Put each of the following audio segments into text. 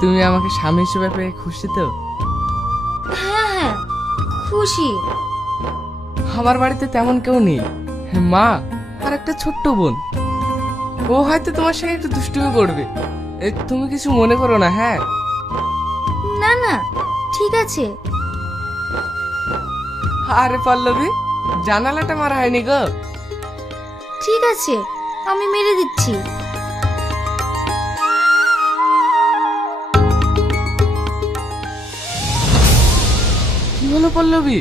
তুমি আমাকে স্বামী হিসেবে পেয়ে খুশি তো? হ্যাঁ হ্যাঁ খুশি। আমার বাড়িতে তেমন কেউ নেই, মা আর একটা ছোট্ট বোন। ও হয়তো তোমার সঙ্গে একটু দুষ্টুমি করবে, তুমি কিছু মনে করো না। হ্যাঁ না না ঠিক আছে। আরে পল্লবী, জানালাটা মারা হয়নি গো। ঠিক আছে আমি মেরে দিচ্ছি। কি হলো পল্লবী?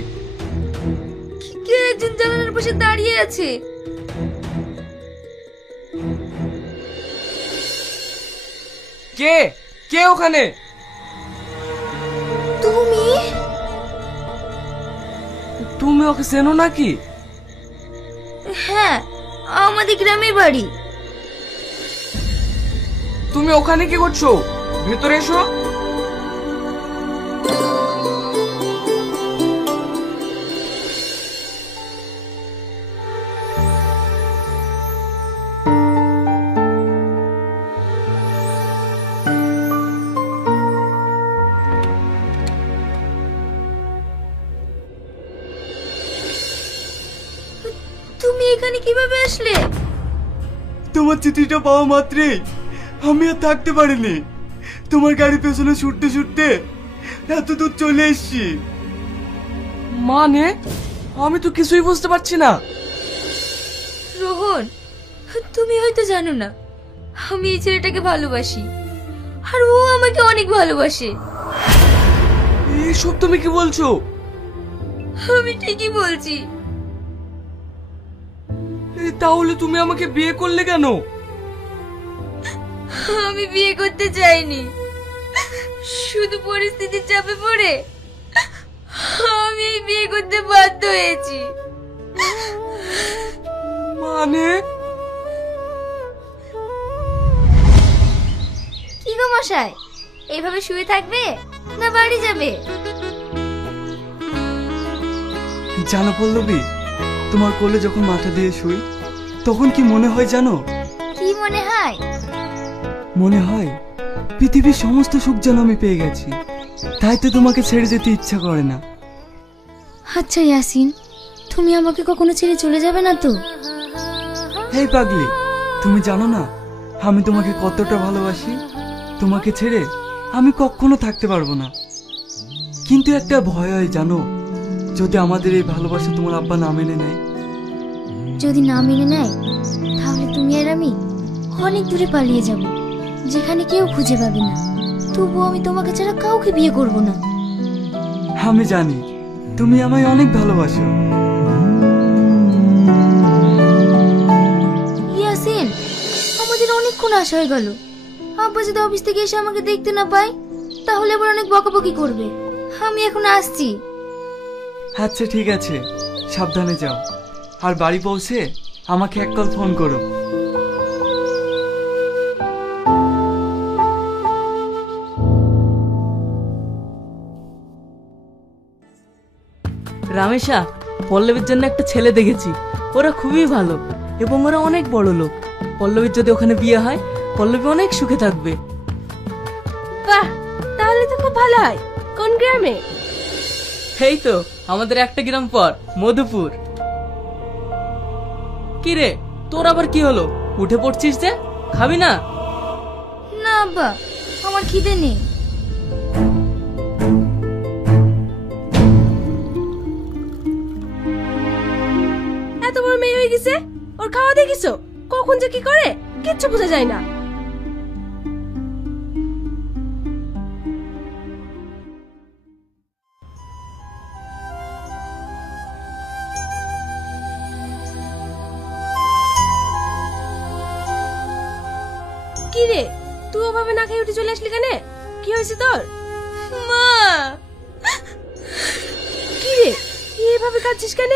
কে একজন জানালার পাশে দাঁড়িয়ে আছে। কে কে ওখানে? তুমি? তুমি ওকে চেনো নাকি? হ্যাঁ আমাদের গ্রামের বাড়ি। তুমি ওখানে কি করছো? ভেতরে এসো। তুমি এখানে কিভাবে আসলে? তোমার চিঠিটা পাওয়া মাত্রই আমি আর থাকতে পারিনি। তোমার গাড়ি পেছনে ছুটতে ছুটতে এত দূর চলে এসেছি। মানে আমি তো কিছুই বুঝতে পারছি না। রোহন তুমি হয়তো জানো না, আমি এই ছেলেটাকে ভালোবাসি আর ও আমাকে অনেক ভালোবাসে। এইসব তুমি কি বলছো? আমি ঠিকই বলছি। তাহলে তুমি আমাকে বিয়ে করলে কেন? আমি বিয়ে করতে চাইনি, শুধু পরিস্থিতির চাপে পড়ে আমি এই বিয়ে করতে বাধ্য হয়েছি। মানে কি গো মশাই, এইভাবে শুয়ে থাকবে না বাড়ি যাবে? জানো পল্লবী, তোমার কোলে যখন মাথা দিয়ে শুই তখন কি মনে হয় জানো? কি মনে হয়? মনে হয় পৃথিবীর সমস্ত সুখ যেন আমি পেয়ে গেছি, তাই তো তোমাকে ছেড়ে যেতে ইচ্ছা করে না। আচ্ছা ইয়াসিন, তুমি আমাকে কখনো ছেড়ে চলে যাবে না তো? হেই পাগলি, তুমি জানো না আমি তোমাকে কতটা ভালোবাসি। তোমাকে ছেড়ে আমি কখনো থাকতে পারবো না। কিন্তু একটা ভয় হয় জানো, যদি আমাদের এই ভালোবাসা তোমার আব্বা না মেনে নেয়। যদি না মেনে নেয় তাহলে তুমি আর আমি অনেক দূরে পালিয়ে যাব, যেখানে কেউ খুঁজে পাবে না। তবুও আমি তোমাকে ছাড়া কাউকে বিয়ে করব না। আমি জানি তুমি আমায় অনেক ভালোবাসো। ইয়াসিন, আমাদের অনেকক্ষণ আশা হয়ে গেল। আব্বা যদি অফিস থেকে এসে আমাকে দেখতে না পায় তাহলে আবার অনেক বকাবকি করবে। আমি এখন আসছি। আচ্ছা ঠিক আছে, সাবধানে যাও, আর বাড়ি পৌঁছে আমাকে এক কল ফোন করো। রামেশা, পল্লবীর জন্য একটা ছেলে দেখেছি। ওরা খুবই ভালো এবং ওরা অনেক বড় লোক। পল্লবীর যদি ওখানে বিয়ে হয় পল্লবী অনেক সুখে থাকবে। বাহ, তাহলে তো খুব ভালো হয়। কোন গ্রামে? এই তো আমাদের একটা গ্রাম পর, মধুপুর। কি রে, তোর আবার কি হলো? উঠে পড়ছিস যে, খাবি না? না আব্বা, আমার খিদে নেই। এত বড় মেয়ে হয়ে গেছে, ওর খাওয়া দেখিছো? কখন যে কি করে কিচ্ছু বোঝা যায় না। কি রে, তুই ওভাবে না খেয়ে উঠে চলে আসলি কেন? কি হয়েছে তোর? মা! কি রে, এভাবে কাঁদছিস কেন?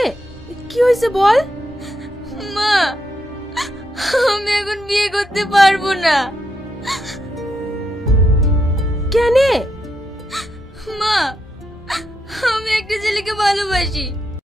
কি হয়েছে বল। মা, আমি এখন বিয়ে করতে পারবো না। কেন? মা, আমি একটা ছেলেকে ভালোবাসি।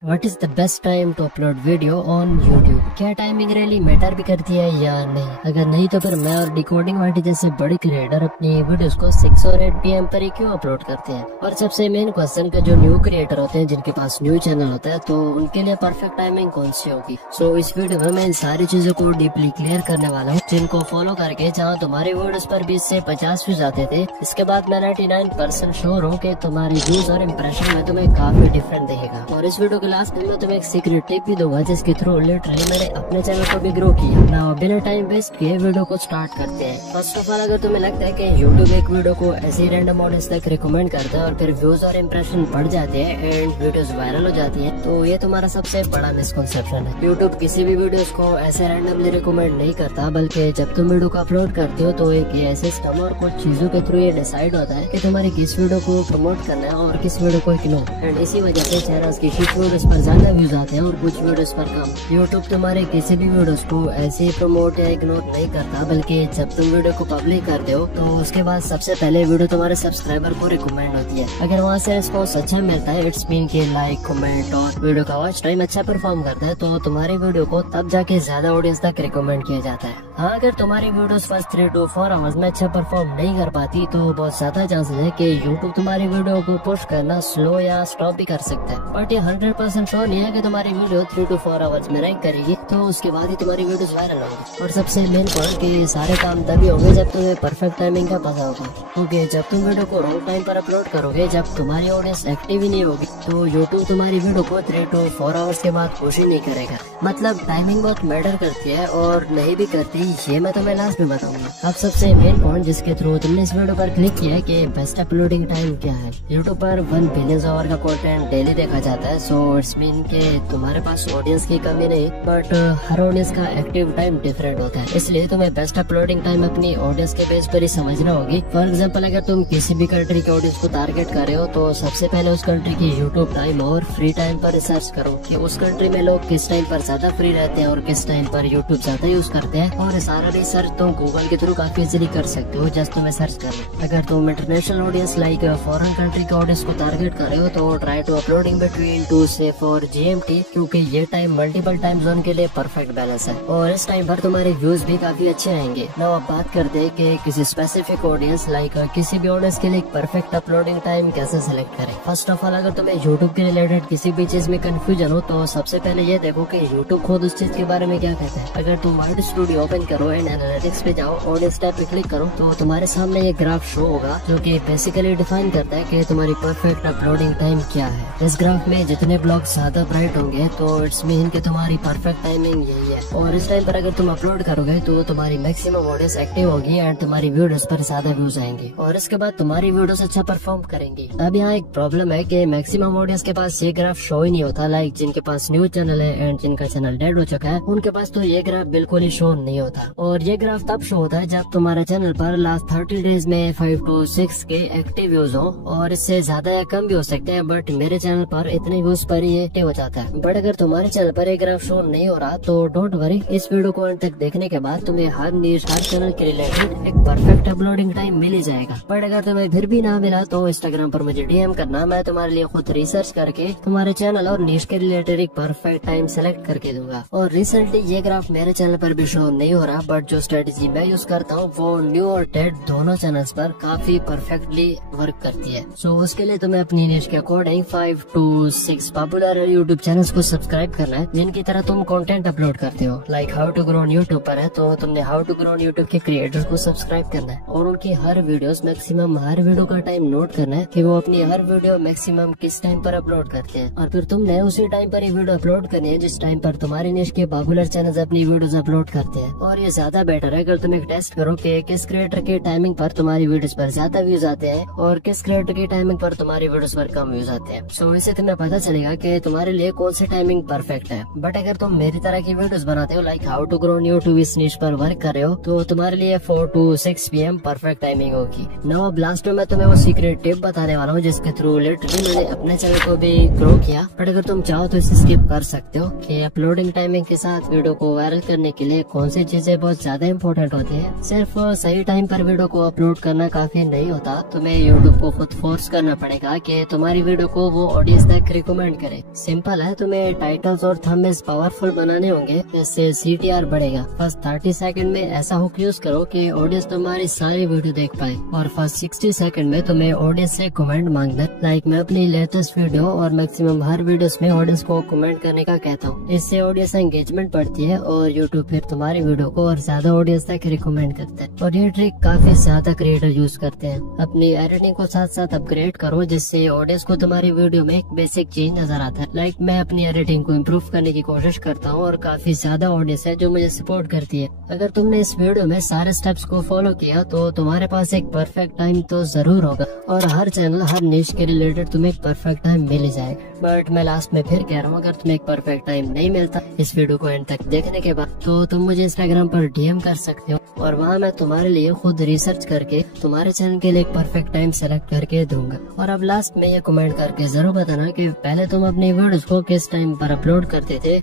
What is the best time to upload video on YouTube? क्या टाइमिंग रियली मैटर भी करती है या नहीं? अगर नहीं तो फिर मैं और डिकोडिंग वाटी जैसे बड़े क्रिएटर अपनी वीडियोस को 6 और 8 PM पर ही क्यों अपलोड करते हैं? और सबसे मेन क्वेश्चन के जो न्यू क्रिएटर होते हैं जिनके पास न्यू चैनल होता है, तो उनके लिए परफेक्ट टाइमिंग कौन सी होगी? सो इस वीडियो में मैं इन सारी चीजों को डीपली क्लियर करने वाला हूँ, जिनको फॉलो करके जहाँ तुम्हारे वीडियोस पर 20 से 50 व्यूज आते थे, इसके बाद मैं 99% श्योर हूँ कि तुम्हारी व्यूज और इम्प्रेशन में तुम्हें काफी डिफरेंट दिखेगा। और इस वीडियो के लास्ट में मैं तुम्हें एक सीक्रेट टिप भी दूंगा जिसके थ्रू लिटरली मैंने अपने चैनल को भी ग्रो किया। नाउ बिना टाइम वेस्ट किए वीडियो को स्टार्ट करते हैं। फर्स्ट ऑफ ऑल, अगर तुम्हें लगता है कि यूट्यूब एक वीडियो को ऐसे ही रैंडम ऑडियंस तक रिकमेंड करता है और फिर व्यूज और इम्प्रेशन बढ़ जाते हैं एंड वीडियोस वायरल हो जाती है, तो ये तुम्हारा सबसे बड़ा मिसकंसेप्शन है। यूट्यूब किसी भी वीडियोस को ऐसे रैंडमली रिकमेंड नहीं करता, बल्कि जब तुम वीडियो को अपलोड करते हो तो एक ये सिस्टम और कुछ चीजों के थ्रू ये डिसाइड होता है कि तुम्हारी किस वीडियो को प्रमोट करना है और किस वीडियो को इग्नोर। एंड इसी वजह से चैनल्स की कुछ वीडियोस पर ज्यादा व्यूज आते हैं और कुछ वीडियोस पर कम। यूट्यूब तुम्हारे किसी भी वीडियोस को ऐसे ही प्रमोट या इग्नोर नहीं करता, बल्कि जब तुम वीडियो को पब्लिक करते हो तो उसके बाद सबसे पहले वीडियो तुम्हारे सब्सक्राइबर को रिकमेंड होती है। अगर वहाँ से रिस्पॉन्स अच्छा मिलता है, इट्स मीन के लाइक, कमेंट और वीडियो का वॉच टाइम अच्छा परफॉर्म करता है, तो तुम्हारी वीडियो को तब जाके ज्यादा ऑडियंस तक रिकमेंड किया जाता है। हाँ, अगर तुम्हारी वीडियोस फर्स्ट 3 to 4 आवर्स में अच्छा परफॉर्म नहीं कर पाती, तो बहुत ज्यादा चांसेस है कि यूट्यूब तुम्हारी वीडियो को पुश करना स्लो या स्टॉप भी कर सकता है। बट ये 100% श्योर नहीं है कि तुम्हारी वीडियो 3 to 4 आवर्स में रैंक करेगी, तो उसके बाद ही तुम्हारी वीडियोस वायरल होंगी। और सबसे मेन पॉइंट कि सारे काम तभी होंगे जब तुम्हें परफेक्ट टाइमिंग का पता होगा, क्योंकि जब तुम वीडियो को रॉन्ग टाइम पर अपलोड करोगे, जब तुम्हारी ऑडियंस एक्टिव ही नहीं होगी, तो यूट्यूब तुम्हारी वीडियो को 3 to 4 आवर्स के बाद पुश ही नहीं करेगा। मतलब टाइमिंग बहुत मैटर करती है, और नहीं भी करती ये मैं तुम्हें लास्ट में बताऊंगा। अब सबसे मेन पॉइंट जिसके थ्रू तुमने इस वीडियो पर क्लिक किया है कि बेस्ट अपलोडिंग टाइम क्या है। यूट्यूब पर 1 बिलियन आवर का कंटेंट डेली देखा जाता है, सो इट्स मीन के तुम्हारे पास ऑडियंस की कमी नहीं, बट हर ऑडियंस का एक्टिव टाइम डिफरेंट होता है। इसलिए तुम्हें बेस्ट अपलोडिंग टाइम अपनी ऑडियंस के बेस पर ही समझना होगी। फॉर एग्जाम्पल, अगर तुम किसी भी कंट्री के ऑडियंस को टारगेट कर रहे हो, तो सबसे पहले उस कंट्री की यूट्यूब टाइम और फ्री टाइम पर रिसर्च करो कि उस कंट्री में लोग किस टाइम पर ज्यादा फ्री रहते हैं और किस टाइम पर यूट्यूब ज्यादा यूज करते हैं। और ये सारा रिसर्च तुम गूगल के थ्रू काफी इजीली कर सकते हो, जस्ट तुम्हें सर्च करना। अगर तुम international audience like foreign country के ऑडियंस को टारगेट कर रहे हो, तो ट्राई टू अपलोडिंग बिटवीन 2 से 4 GMT, क्योंकि ये टाइम मल्टीपल टाइम जोन के लिए परफेक्ट बैलेंस है और इस टाइम पर तुम्हारे व्यूज भी काफी अच्छे आएंगे। नाउ अब बात करते हैं कि किसी स्पेसिफिक ऑडियंस लाइक किसी भी ऑडियंस के लिए परफेक्ट अपलोडिंग टाइम कैसे सिलेक्ट करें। फर्स्ट ऑफ ऑल, अगर तुम्हें यूट्यूब के रिलेटेड किसी भी चीज में कंफ्यूजन हो, तो सबसे पहले ये देखो कि यूट्यूब खुद उस चीज के बारे में क्या कहता है। अगर तुम वाइड स्टूडियो ओपन करो एंड एनालिटिक्स पे जाओ, ऑडियंस टैब पे क्लिक करो, तो तुम्हारे सामने ये ग्राफ शो होगा जो कि बेसिकली डिफाइन करता है कि तुम्हारी परफेक्ट अपलोडिंग टाइम क्या है। इस ग्राफ में जितने ब्लॉग्स ज्यादा ब्राइट होंगे, तो इट्स मीन कि तुम्हारी परफेक्ट टाइमिंग यही है। और इस टाइम पर अगर तुम अपलोड करोगे, तो तुम्हारी मैक्सिमम ऑडियंस एक्टिव होगी एंड तुम्हारी वीडियोस पर ज्यादा व्यूज आएंगे और इसके बाद तुम्हारी वीडियोस अच्छा परफॉर्म करेंगी। अब यहाँ एक प्रॉब्लम है कि मैक्सिमम ऑडियंस के पास ये ग्राफ शो ही नहीं होता। लाइक जिनके पास न्यू चैनल है एंड जिनका चैनल डेड हो चुका है, उनके पास तो ये ग्राफ बिल्कुल ही शो नहीं होता। और ये ग्राफ तब शो होता है जब तुम्हारे चैनल पर लास्ट 30 डेज में 5 to 6 के एक्टिव व्यूज हो, और इससे ज्यादा या कम भी हो सकते हैं, बट मेरे चैनल पर इतने व्यूज पर ही एक्टिव हो जाता है। बट अगर तुम्हारे चैनल पर एक ग्राफ शो नहीं हो रहा, तो डोंट वरी, इस वीडियो को अंत तक देखने के बाद तुम्हें हर न्यूज, हर चैनल के रिलेटेड एक परफेक्ट अपलोडिंग टाइम मिल ही जाएगा। बट अगर तुम्हें फिर भी ना मिला, तो इंस्टाग्राम पर मुझे DM करना, मैं तुम्हारे लिए खुद रिसर्च करके तुम्हारे चैनल और न्यूज के रिलेटेड एक परफेक्ट टाइम सेलेक्ट करके दूंगा। और रिसेंटली ये ग्राफ मेरे चैनल पर भी शो नहीं हो रहा, बट जो स्ट्रेटेजी मैं यूज करता हूँ वो न्यू और डेड दोनों चैनल्स पर काफी परफेक्टली वर्क करती है। सो उसके लिए तुम्हें अपनी निश के according 5 to 6 popular YouTube channels को सब्सक्राइब करना है, जिनकी तरह तुम कंटेंट अपलोड करते हो। Like how to grow on YouTube पर है, तो तुमने how to grow on YouTube के क्रिएटर्स को सब्सक्राइब करना है और उनकी हर वीडियोस मैक्सिमम हर वीडियो का टाइम नोट करना है कि वो अपनी हर वीडियो मैक्सिमम किस टाइम पर अपलोड करते हैं। और फिर तुमने उसी टाइम पर ये वीडियो अपलोड करनी है जिस टाइम पर तुम्हारी निश के पॉपुलर चैनल्स अपनी वीडियोस अपलोड करते हैं। और ये ज्यादा बेटर है अगर तुम एक टेस्ट करो कि किस क्रिएटर के टाइमिंग पर तुम्हारी वीडियोस पर ज्यादा व्यूज आते हैं और किस क्रिएटर की टाइमिंग पर तुम्हारी वीडियोस पर कम व्यूज आते हैं। सो इससे तुम्हें पता चलेगा कि तुम्हारे लिए कौन सी टाइमिंग परफेक्ट है। बट अगर तुम मेरी तरह की वीडियोस बनाते हो, like how to grow on YouTube इस निश पर वर्क कर रहे हो, तो तुम्हारे लिए 4 to 6 PM परफेक्ट टाइमिंग होगी। नाउ अब लास्ट में मैं तुम्हें वो सीक्रेट टिप बताने वाला हूँ जिसके थ्रू लिटरली मैंने अपने चैनल को भी ग्रो किया। बट अगर तुम चाहो तो इसे स्किप कर सकते हो कि अपलोडिंग टाइमिंग के साथ वीडियो को वायरल करने के लिए कौन सी चीजें बहुत ज्यादा इम्पोर्टेंट होती है। सिर्फ सही टाइम पर वीडियो को अपलोड करना काफी नहीं होता, तुम्हें यूट्यूब को खुद फोर्स करना पड़ेगा कि तुम्हारी वीडियो को वो ऑडियंस तक रिकमेंड करे। करें। सिंपल है, तुम्हें टाइटल्स और थंबनेल्स पावरफुल बनाने होंगे, इससे CTR बढ़ेगा। फर्स्ट 30 सेकंड में ऐसा हुक यूज करो कि ऑडियंस तुम्हारी सारी वीडियो देख पाए, और फर्स्ट 60 सेकंड में तुम्हें ऑडियंस से कमेंट मांगना। लाइक मैं अपनी लेटेस्ट वीडियो और मैक्सिमम हर वीडियोस में ऑडियंस को कमेंट करने का कहता हूँ। इससे ऑडियंस एंगेजमेंट बढ़ती है और यूट्यूब फिर तुम्हारी वीडियो को और ज्यादा ऑडियंस तक रिकमेंड करता है। और ये ट्रिक काफी ज्यादा क्रिएटर यूज करते हैं। अपनी एडिटिंग को साथ साथ अपग्रेड करो, जिससे ऑडियंस को तुम्हारी वीडियो में एक बेसिक चेंज नजर आता है। लाइक मैं अपनी एडिटिंग को इम्प्रूव करने की कोशिश करता हूँ और काफी ज्यादा ऑडियंस है जो मुझे सपोर्ट करती है। अगर तुमने इस वीडियो में सारे स्टेप्स को फॉलो किया तो तुम्हारे पास एक परफेक्ट टाइम तो जरूर होगा, और हर चैनल हर निश के रिलेटेड तुम्हें एक परफेक्ट टाइम मिल ही जाएगा। बट मैं लास्ट में फिर कह रहा हूँ, अगर तुम्हें एक परफेक्ट टाइम नहीं मिलता इस वीडियो को एंड तक देखने के बाद, तो तुम मुझे इंस्टाग्राम पर DM कर सकते हो, और वहाँ मैं तुम्हारे लिए खुद रिसर्च करके तुम्हारे चैनल के लिए एक परफेक्ट टाइम सेलेक्ट करके दूंगा। और अब लास्ट में ये कमेंट करके जरूर बताना कि पहले तुम अपनी वीडियोस को किस टाइम पर अपलोड करते थे।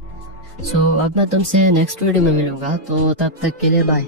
सो अब मैं तुमसे नेक्स्ट वीडियो में मिलूंगा, तो तब तक के लिए बाय।